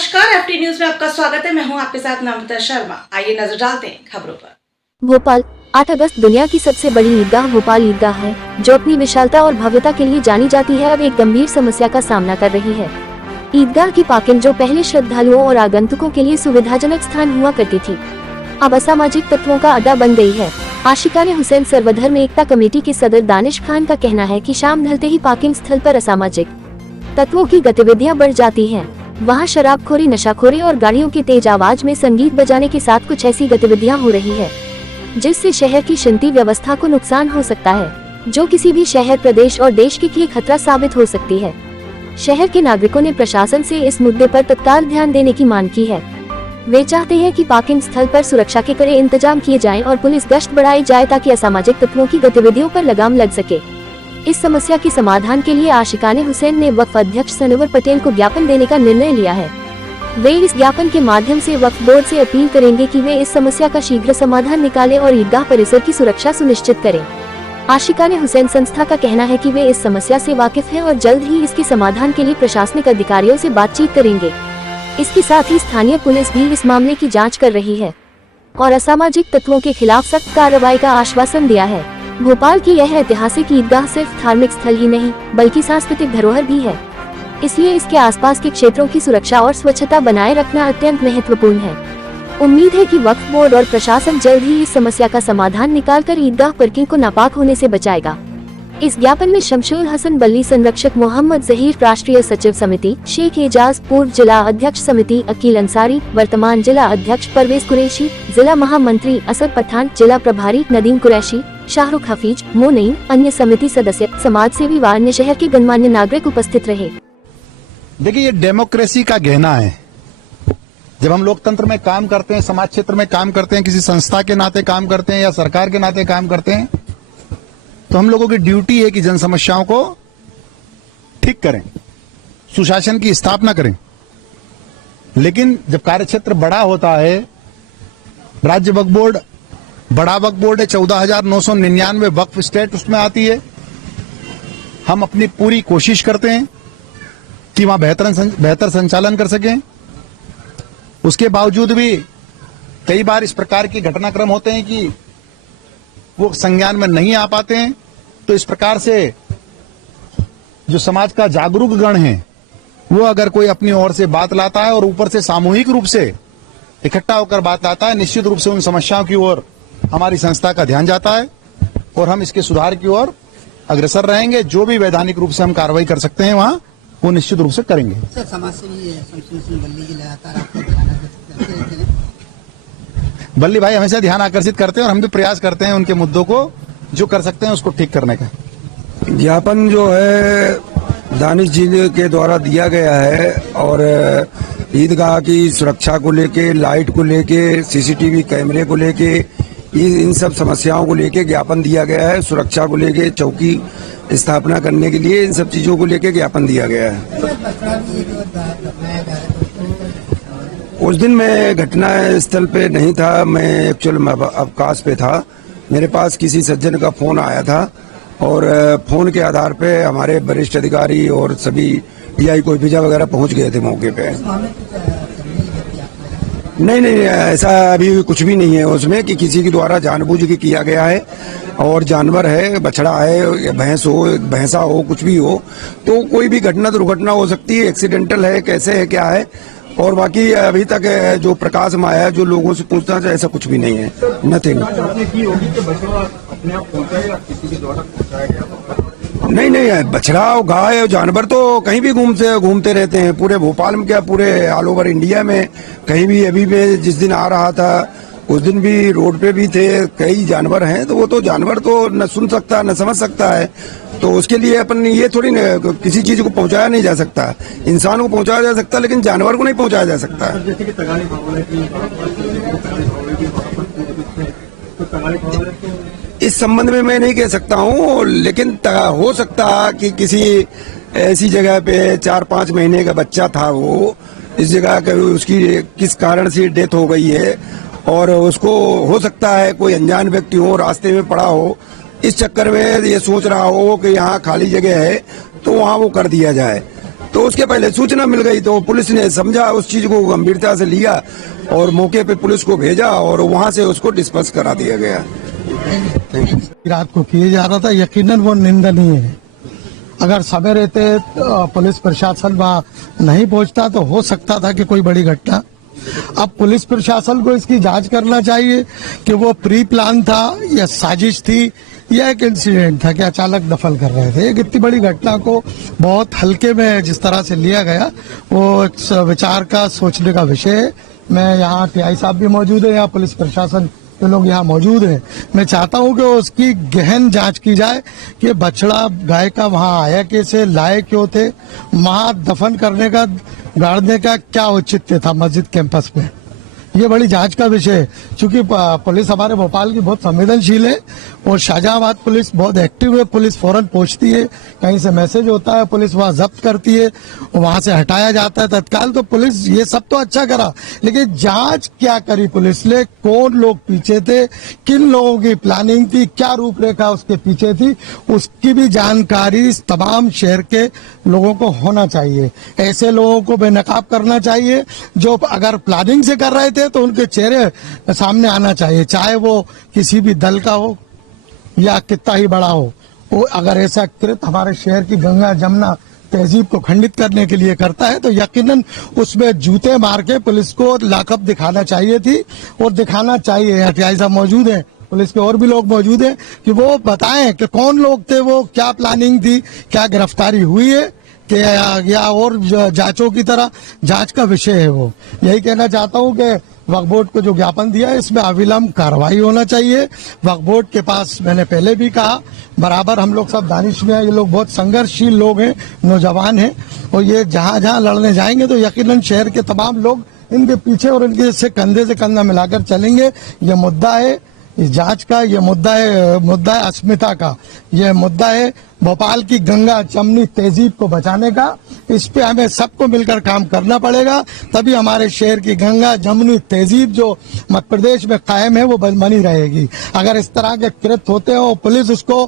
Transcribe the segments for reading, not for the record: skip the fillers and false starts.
नमस्कार, FT news में आपका स्वागत है। मैं हूं आपके साथ नम्रता शर्मा। आइए नजर डालते हैं खबरों पर। भोपाल 8 अगस्त दुनिया की सबसे बड़ी ईदगाह भोपाल ईदगाह है, जो अपनी विशालता और भव्यता के लिए जानी जाती है, अब एक गंभीर समस्या का सामना कर रही है। ईदगाह की पार्किंग, जो पहले श्रद्धालुओं और आगंतुकों के लिए सुविधाजनक स्थान हुआ करती थी, अब असामाजिक तत्वों का अड्डा बन गई है। आशिकाने हुसैन सर्वधर्म एकता कमेटी के सदर दानिश खान का कहना है कि शाम ढलते ही पार्किंग स्थल पर असामाजिक तत्वों की गतिविधियां बढ़ जाती हैं। वहां शराबखोरी, नशाखोरी और गाड़ियों की तेज आवाज में संगीत बजाने के साथ कुछ ऐसी गतिविधियां हो रही है जिससे शहर की शांति व्यवस्था को नुकसान हो सकता है, जो किसी भी शहर, प्रदेश और देश के लिए खतरा साबित हो सकती है। शहर के नागरिकों ने प्रशासन से इस मुद्दे पर तत्काल ध्यान देने की मांग की है। वे चाहते हैं कि पार्किंग स्थल पर सुरक्षा के कड़े इंतजाम किए जाएं और पुलिस गश्त बढ़ाई जाए ताकि असामाजिक तत्वों की गतिविधियों पर लगाम लग सके। इस समस्या के समाधान के लिए आशिकाने हुसैन ने वक्फ अध्यक्ष सनवर पटेल को ज्ञापन देने का निर्णय लिया है। वे इस ज्ञापन के माध्यम से वक्फ बोर्ड से अपील करेंगे कि वे इस समस्या का शीघ्र समाधान निकालें और ईदगाह परिसर की सुरक्षा सुनिश्चित करें। आशिकाने हुसैन संस्था का कहना है कि वे इस समस्या से वाकिफ हैं और जल्द ही इसके समाधान के लिए प्रशासनिक अधिकारियों से बातचीत करेंगे। इसके साथ ही स्थानीय पुलिस भी इस मामले की जांच कर रही है और असामाजिक तत्वों के खिलाफ सख्त कार्रवाई का आश्वासन दिया है। भोपाल की यह ऐतिहासिक ईदगाह सिर्फ धार्मिक स्थल ही नहीं बल्कि सांस्कृतिक धरोहर भी है, इसलिए इसके आसपास के क्षेत्रों की सुरक्षा और स्वच्छता बनाए रखना अत्यंत महत्वपूर्ण है। उम्मीद है कि वक्फ बोर्ड और प्रशासन जल्द ही इस समस्या का समाधान निकालकर ईदगाह पार्किंग को नापाक होने से बचाएगा। इस ज्ञापन में शमशुल हसन बल्ली संरक्षक, मोहम्मद जहीर राष्ट्रीय सचिव समिति, शेख एजाज पूर्व जिला अध्यक्ष समिति, अकील अंसारी वर्तमान जिला अध्यक्ष, परवेज कुरैशी जिला महामंत्री, असद पठान जिला प्रभारी, नदीम कुरैशी, शाहरुख हफीज, मोनईन, अन्य समिति सदस्य, समाज सेवी व अन्य शहर के गणमान्य नागरिक उपस्थित रहे। देखिए, ये डेमोक्रेसी का गहना है। जब हम लोकतंत्र में काम करते हैं, समाज क्षेत्र में काम करते हैं, किसी संस्था के नाते काम करते हैं या सरकार के नाते काम करते हैं, तो हम लोगों की ड्यूटी है कि जन समस्याओं को ठीक करें, सुशासन की स्थापना करें। लेकिन जब कार्यक्षेत्र बड़ा होता है, राज्य वक्फ बोर्ड बड़ा वक्फ बोर्ड है, 14,999 वक्फ स्टेट उसमें आती है। हम अपनी पूरी कोशिश करते हैं कि वहां बेहतर संचालन कर सकें। उसके बावजूद भी कई बार इस प्रकार के घटनाक्रम होते हैं कि वो संज्ञान में नहीं आ पाते हैं। तो इस प्रकार से जो समाज का जागरूक गण है, वो अगर कोई अपनी ओर से बात लाता है और ऊपर से सामूहिक रूप से इकट्ठा होकर बात लाता है, निश्चित रूप से उन समस्याओं की ओर हमारी संस्था का ध्यान जाता है और हम इसके सुधार की ओर अग्रसर रहेंगे। जो भी वैधानिक रूप से हम कार्रवाई कर सकते हैं वहां वो निश्चित रूप से करेंगे। सर, समाज से भी बल्ली जी लगातार आपको ध्यान आकर्षित करते हैं। बल्ली भाई हमेशा ध्यान आकर्षित करते हैं और हम भी प्रयास करते हैं उनके मुद्दों को जो कर सकते हैं उसको ठीक करने का। ज्ञापन जो है दानिश जी के द्वारा दिया गया है और ईदगाह की सुरक्षा को लेके, लाइट को लेके, सीसीटीवी कैमरे को लेके, इन सब समस्याओं को लेके ज्ञापन दिया गया है। सुरक्षा को लेके, चौकी स्थापना करने के लिए, इन सब चीजों को लेके ज्ञापन दिया गया है। उस दिन मैं घटना स्थल पे नहीं था, मैं एक्चुअल अवकाश पे था। मेरे पास किसी सज्जन का फोन आया था और फोन के आधार पे हमारे वरिष्ठ अधिकारी और सभी DI कोई वीजा वगैरह पहुंच गए थे मौके पे। नहीं, ऐसा अभी कुछ भी नहीं है उसमें कि किसी के द्वारा जानबूझ के किया गया है। और जानवर है, बछड़ा है या भैंस हो, भैंसा हो, कुछ भी हो, तो कोई भी घटना दुर्घटना हो सकती है। एक्सीडेंटल है, कैसे है, क्या है। और बाकी अभी तक जो प्रकाश में आया, जो लोगों से पूछना चाहिए, ऐसा कुछ भी नहीं है। नथिंग। नहीं, बछड़ा और गाय और जानवर तो कहीं भी घूमते रहते हैं। पूरे भोपाल में क्या, पूरे ऑल ओवर इंडिया में कहीं भी। अभी मैं जिस दिन आ रहा था उस दिन भी रोड पे भी थे, कई जानवर हैं। तो वो तो जानवर तो न सुन सकता न समझ सकता है, तो उसके लिए अपन ये थोड़ी न किसी चीज को पहुंचाया नहीं जा सकता। इंसान को पहुंचाया जा सकता लेकिन जानवर को नहीं पहुंचाया जा सकता। इस संबंध में मैं नहीं कह सकता हूँ, लेकिन हो सकता कि किसी ऐसी जगह पे 4-5 महीने का बच्चा था, वो इस जगह उसकी किस कारण से डेथ हो गई है और उसको हो सकता है कोई अनजान व्यक्ति हो, रास्ते में पड़ा हो, इस चक्कर में ये सोच रहा हो कि यहाँ खाली जगह है तो वहाँ वो कर दिया जाए। तो उसके पहले सूचना मिल गई तो पुलिस ने समझा, उस चीज को गंभीरता से लिया और मौके पे पुलिस को भेजा और वहां से उसको डिस्पर्स करा दिया गया। रात को किए जा रहा था, यकीनन वो निंदनीय है। अगर समय रहते पुलिस प्रशासन वहाँ नहीं पहुंचता तो हो सकता था कि कोई बड़ी घटना। अब पुलिस प्रशासन को इसकी जांच करना चाहिए कि वो प्री प्लान था या साजिश थी या एक इंसिडेंट था कि अचानक दफन कर रहे थे। एक इतनी बड़ी घटना को बहुत हल्के में जिस तरह से लिया गया वो एक विचार का, सोचने का विषय है। मैं यहाँ टीआई साहब भी मौजूद है, यहाँ पुलिस प्रशासन के लोग यहाँ मौजूद हैं। मैं चाहता हूँ कि उसकी गहन जांच की जाए कि बछड़ा गाय का वहाँ आया कैसे, लाए क्यों थे, वहाँ दफन करने का, गाड़ने का क्या औचित्य था मस्जिद कैंपस में। ये बड़ी जांच का विषय है। चूंकि पुलिस हमारे भोपाल की बहुत संवेदनशील है और शाहजहांबाद पुलिस बहुत एक्टिव है। पुलिस फौरन पहुंचती है, कहीं से मैसेज होता है पुलिस वहां जब्त करती है, वहां से हटाया जाता है तत्काल। तो पुलिस ये सब तो अच्छा करा, लेकिन जांच क्या करी पुलिस ने, कौन लोग पीछे थे, किन लोगों की प्लानिंग थी, क्या रूपरेखा उसके पीछे थी, उसकी भी जानकारी तमाम शहर के लोगों को होना चाहिए। ऐसे लोगों को बेनकाब करना चाहिए जो अगर प्लानिंग से कर रहे थे तो उनके चेहरे सामने आना चाहिए, चाहे वो किसी भी दल का हो या कितना ही बड़ा हो। वो अगर ऐसा कृत हमारे शहर की गंगा जमुना तहजीब को खंडित करने के लिए करता है तो यकीनन उसमें जूते मार के पुलिस को लाकअप दिखाना चाहिए थी और दिखाना चाहिए। टीआई साहब मौजूद हैं, पुलिस के और भी लोग मौजूद हैं कि वो बताएं कि कौन लोग थे, वो क्या प्लानिंग थी, क्या गिरफ्तारी हुई है कि या और जांचों की तरह जांच का विषय है। वो यही कहना चाहता हूं कि वक्फ बोर्ड को जो ज्ञापन दिया है इसमें अविलंब कार्रवाई होना चाहिए। वक्फ बोर्ड के पास मैंने पहले भी कहा बराबर हम लोग सब दानिश में हैं, ये लोग बहुत संघर्षशील लोग हैं, नौजवान हैं और ये जहां जहां लड़ने जाएंगे तो यकीनन शहर के तमाम लोग इनके पीछे और इनके से कंधे से कंधा मिलाकर चलेंगे। ये मुद्दा है इस जांच का, ये मुद्दा है अस्मिता का, ये मुद्दा है भोपाल की गंगा जमुनी तहजीब को बचाने का। इस पे हमें सबको मिलकर काम करना पड़ेगा, तभी हमारे शहर की गंगा जमुनी तहजीब जो मध्य प्रदेश में कायम है वो बनी रहेगी। अगर इस तरह के कृत्य होते हो पुलिस उसको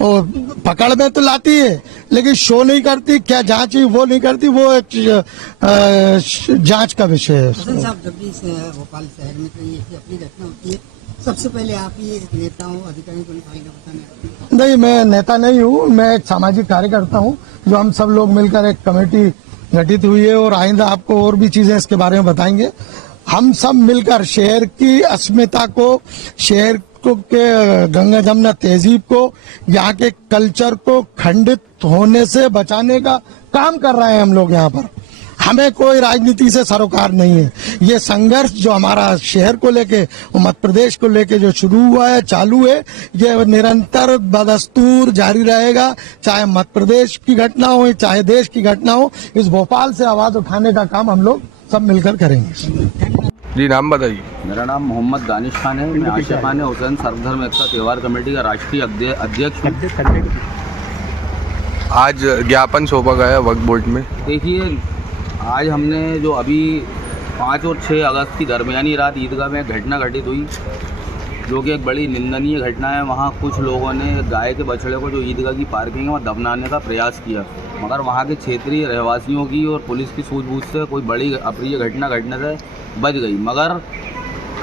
पकड़ में तो लाती है लेकिन शो नहीं करती, क्या जांच हुई वो नहीं करती, वो एक जांच का विषय है। साहब जब भी भोपाल शहर में कहीं ऐसी अपनी घटना होती है सबसे पहले आप ही नेताओं अधिकारियों को फाइल बताने? नहीं, मैं नेता नहीं हूँ, मैं एक सामाजिक कार्यकर्ता हूँ जो हम सब लोग मिलकर एक कमेटी गठित हुई है और आइंदा आपको और भी चीजें इसके बारे में बताएंगे। हम सब मिलकर शहर की अस्मिता को, शहर को के गंगा जमुना तहजीब को, यहाँ के कल्चर को खंडित होने से बचाने का काम कर रहे हैं हम लोग यहाँ पर। हमें कोई राजनीति से सरोकार नहीं है। ये संघर्ष जो हमारा शहर को लेके, मध्य प्रदेश को लेके जो शुरू हुआ है, चालू है, ये निरंतर बदस्तूर जारी रहेगा। चाहे मध्य प्रदेश की घटना हो चाहे देश की घटना हो, इस भोपाल से आवाज उठाने का काम हम लोग सब मिलकर करेंगे। जी नाम बताइए। मेरा नाम मोहम्मद दानिश खान है। मैं आशिक़ान हुसैन सर्वधर्म एकता त्योहार कमेटी का राष्ट्रीय अध्यक्ष हूँ। आज ज्ञापन सौंपा गया वक्फ बोर्ड में। देखिए, आज हमने जो अभी 5 और 6 अगस्त की दरमियानी रात ईदगाह में घटना घटित हुई जो कि एक बड़ी निंदनीय घटना है। वहाँ कुछ लोगों ने गाय के बछड़े को जो ईदगाह की पार्किंग है वहाँ दफनाने का प्रयास किया, मगर वहाँ के क्षेत्रीय रहवासियों की और पुलिस की सूझबूझ से कोई बड़ी अप्रिय घटना घटने से बच गई। मगर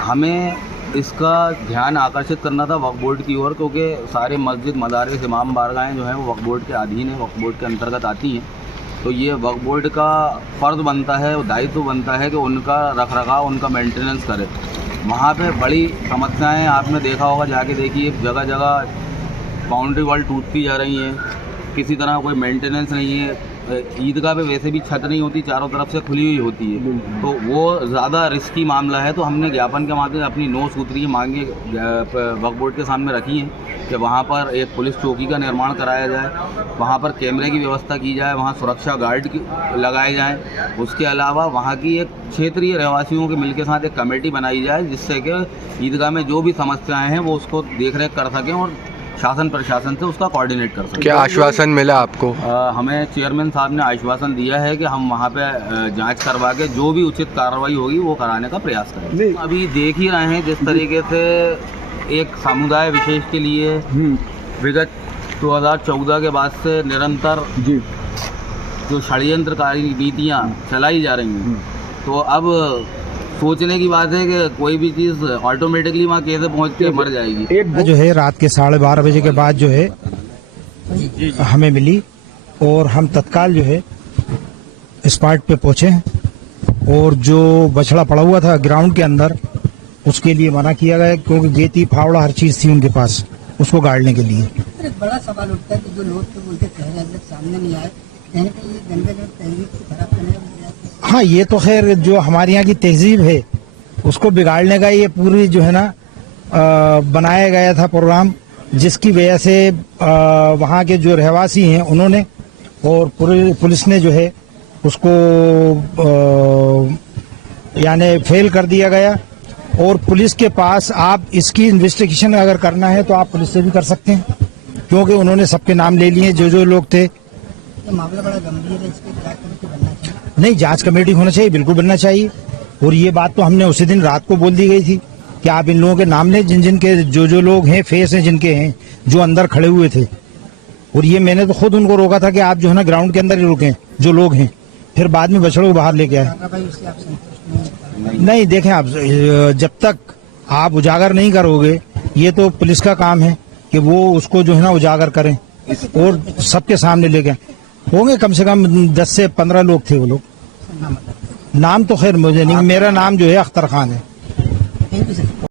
हमें इसका ध्यान आकर्षित करना था वक्फ बोर्ड की ओर, क्योंकि सारे मस्जिद, मदारिस, इमाम बारगाहें जो हैं वो वक्फ बोर्ड के अधीन है, वक्फ बोर्ड के अंतर्गत आती हैं। तो ये वक्फ बोर्ड का फ़र्ज़ बनता है और दायित्व बनता है कि उनका रखरखाव, उनका मेंटेनेंस करे। वहाँ पे बड़ी समस्याएं आपने देखा होगा, जाके देखिए, जगह जगह बाउंड्री वॉल टूटती जा रही हैं, किसी तरह कोई मेंटेनेंस नहीं है। ईदगाह पे वैसे भी छत नहीं होती, चारों तरफ से खुली हुई होती है, तो वो ज़्यादा रिस्की मामला है। तो हमने ज्ञापन के माध्यम से अपनी 9 सूत्रीय मांगे वक्फ बोर्ड के सामने रखी हैं कि वहाँ पर एक पुलिस चौकी का निर्माण कराया जाए, वहाँ पर कैमरे की व्यवस्था की जाए, वहाँ सुरक्षा गार्ड लगाए जाएँ। उसके अलावा वहाँ की एक क्षेत्रीय रहवासियों के मिल के साथ एक कमेटी बनाई जाए जिससे कि ईदगाह में जो भी समस्याएँ हैं वो उसको देख रेख कर सकें और शासन प्रशासन से उसका कोऑर्डिनेट कर सकते। क्या आश्वासन मिला आपको? हमें चेयरमैन साहब ने आश्वासन दिया है कि हम वहाँ पे जांच करवा के जो भी उचित कार्रवाई होगी वो कराने का प्रयास करेंगे। अभी देख ही रहे हैं जिस तरीके से एक समुदाय विशेष के लिए विगत 2014 के बाद से निरंतर जो षड्यंत्रकारी नीतियाँ चलाई जा रही हैं, तो अब सोचने की बात है कि कोई भी चीज़ ऑटोमेटिकली वहाँ कैसे पहुँच के मर जाएगी। जो है रात के 12:30 बजे के बाद जो है हमें मिली और हम तत्काल जो है स्पॉट पे पहुंचे और जो बछड़ा पड़ा हुआ था ग्राउंड के अंदर उसके लिए मना किया गया, क्योंकि गेती फावड़ा हर चीज थी उनके पास उसको गाड़ने के लिए। सर, एक बड़ा सवाल उठता है कि जो लोग तो बोलते चेहरे अगर सामने नहीं आए, कहीं ना कहीं ये गंदे तहजीब को खराब करने का। हाँ, ये तो खैर जो हमारे यहाँ की तहजीब है उसको बिगाड़ने का ये पूरी जो है ना बनाया गया था प्रोग्राम, जिसकी वजह से वहाँ के जो रहवासी हैं उन्होंने और पुलिस ने जो है उसको यानी फेल कर दिया गया। और पुलिस के पास आप इसकी इन्वेस्टिगेशन अगर करना है तो आप पुलिस से भी कर सकते हैं, क्योंकि उन्होंने सबके नाम ले लिए जो लोग थे। ये मामला बड़ा गंभीर है, इसकी जांच कमेटी बनना चाहिए। नहीं, जांच कमेटी होना चाहिए, बिल्कुल बनना चाहिए। और ये बात तो हमने उसी दिन रात को बोल दी गई थी कि आप इन लोगों के नाम लें, जिन के जो लोग हैं, फेस हैं जिनके हैं, जो अंदर खड़े हुए थे। और ये मैंने तो खुद उनको रोका था कि आप जो है ना ग्राउंड के अंदर ही रुकें जो लोग हैं, फिर बाद में बछड़ों को बाहर लेके आए। भाई उससे आप संतुष्ट नहीं, देखें आप, जब तक आप उजागर नहीं करोगे, ये तो पुलिस का काम है कि वो उसको जो है ना उजागर करें और सबके सामने लेके होंगे। कम से कम 10 से 15 लोग थे वो लोग। नाम तो खैर मुझे नहीं, मेरा नाम जो है अख्तर खान है। Thank you sir.